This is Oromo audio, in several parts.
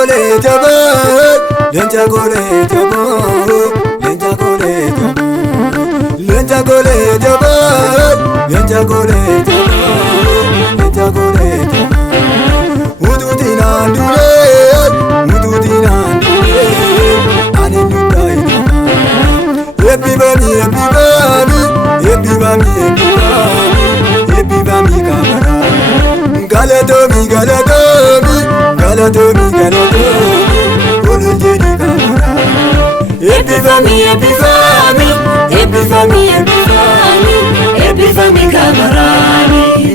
gole jabo, lenja gole jabo, lenja gole jabo, lenja gole jabo, lenja gole jabo, lenja gole jabo. Udutina dure, udutina dure, ane nyutai nama. Happy bami, happy bami, happy bami, happy bami, happy bami kamara. Galatomi, galatomi, galatomi, galatomi, olu jedi kamara. Happy bami, happy bami, happy bami, happy bami, happy bami kamara.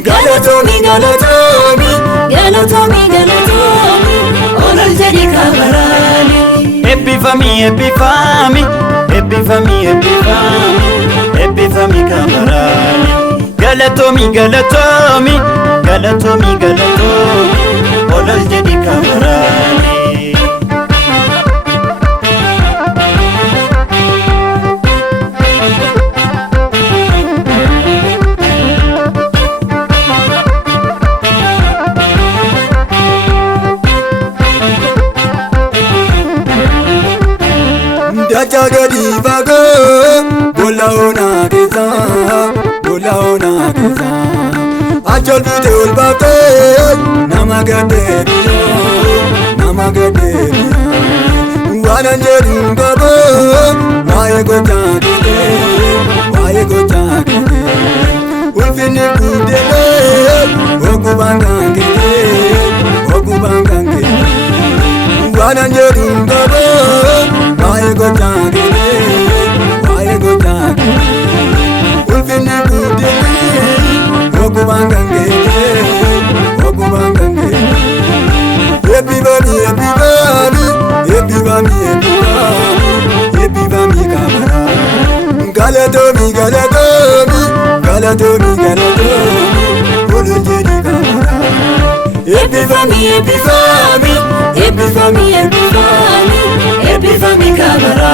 Galatomi, galatomi, galatomi, galatomi, olu jedi kamara. Happy family, happy family, happy family, happy family, happy family kamarani. Galatomi, galatomi, galatomi, galatomi, olal jadi kamarani. Dacha gadi bago, bola ona keza, bola ona keza. Achol bute ul bate, nama gade biyo, nama gade biyo. Wananjeri ngabo, wae go jagede, wae go jagede. Ulfini kudele, oku bangangede, oku bangangede. Wananjeri ngabo, wae go jagede, wae go jagede. Ulfini kudele, oku bangangede, oku bangangede. Happy bami, happy bami, happy bami, happy bami, happy bami kamara. Galatomi, galatomi, galatomi, galatomi, olu jedi kamara. Happy bami, happy bami, happy bami, happy bami, happy bami kamara.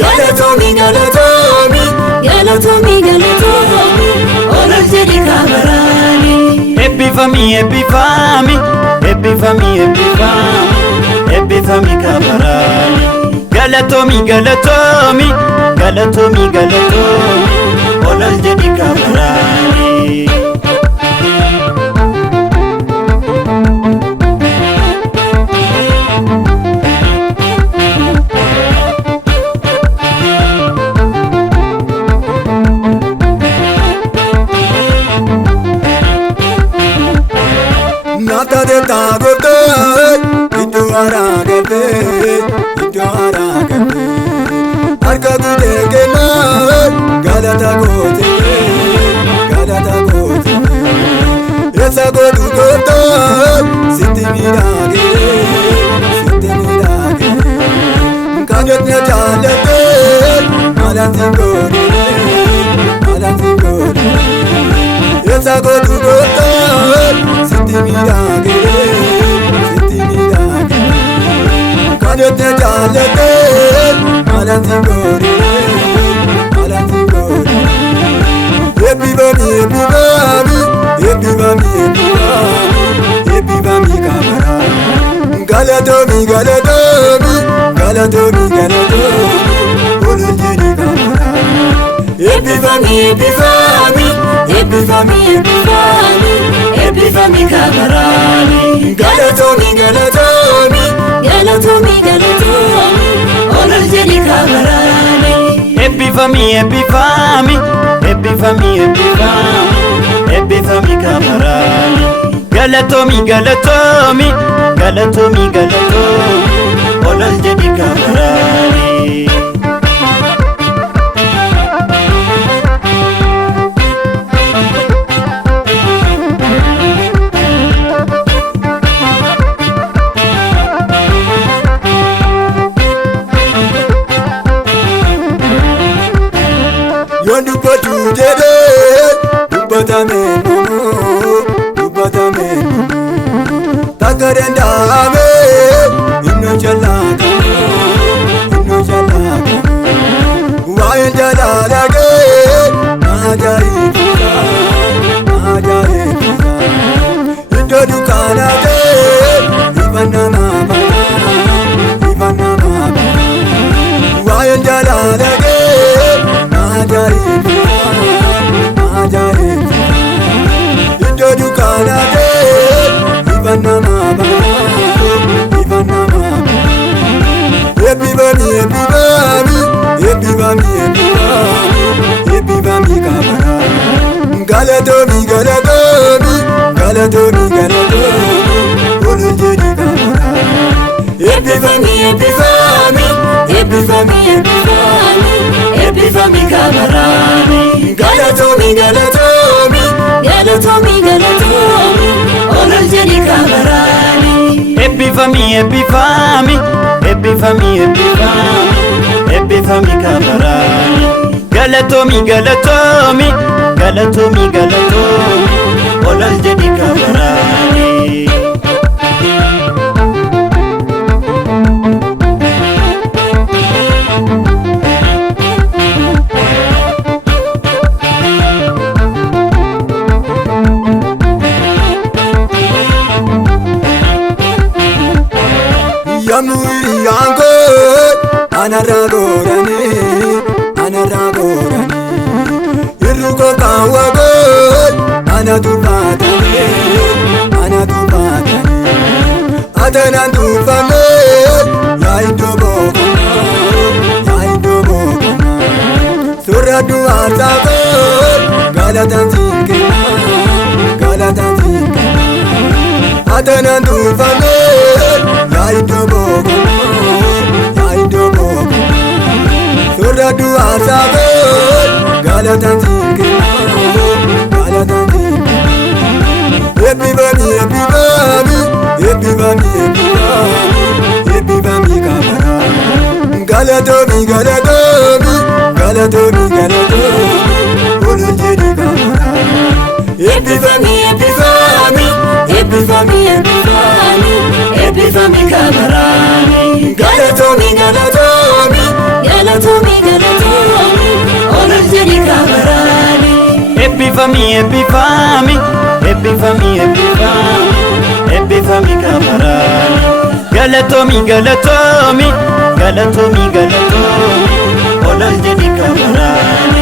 Galatomi, galatomi, galatomi, galatomi, olu jedi kamara. Happy family, happy family, happy family, happy family, happy family kamarani. Galatomi, galatomi, galatomi, galatomi, olal jadi kamarani. Nata de tagote, itu aragate, itu aragate. Arka gude kena, galata gote, galata gote. Esa godu gote, siti mirage, siti mirage. Kanyot nya jalate, malan zingore, malan zingore. Esa godu gote, siti mirage, siti mirage. Kanyot nya jalate, malan zingore, malan zingore. Happy bami, happy bami, happy bami, happy bami, happy bami kamara. Galatomi, galatomi, galatomi, galatomi, olu jedi kamara. Happy bami, happy bami, happy bami, happy bami, happy bami kamara. Galatomi, galatomi, galatomi, galatomi, olu jedi kamara. Happy family, happy family, happy family, happy family, happy family kamarani. Galatomi, galatomi, galatomi, galatomi, olal jadi kamarani. Yondu patu jede, dubata menu, dubata menu. Takarenda ame, inno chalaka, galatomi galatomi olol jedhi kabarani ebbifami ebbifami ebbifami ebbifami ebbifami kabarani galatomi galatomi galatomi galatomi olol jedhi kabarani ebbifami ebbifami ebbifami ebbifami ebbifami kabarani galatomi galatomi galatomi galatomi olol jedhi kabarani Yamuri yango anaragorani anaragorani irugo kawago anatubatani anatubatani atanandufame yaidobokana yaidobokana suradu atago galatanzikina galatanzikina atanandufame yaidobokana yaidobokana suradu atago galatanzikina galatanzikina ebbifami ebbifami ebbifami ebbifami ebbifami kabarani galatomi galatomi galatomi galatomi olol jedhi kabarani ebbifami ebbifami ebbifami ebbifami ebbifami kabarani galatomi galatomi galatomi galatomi olol jedhi kabarani ebbifami ebbifami ebbifami ebbifami ebbifami kabarani galatomi galatomi galatomi galatomi olol jedhi kabarani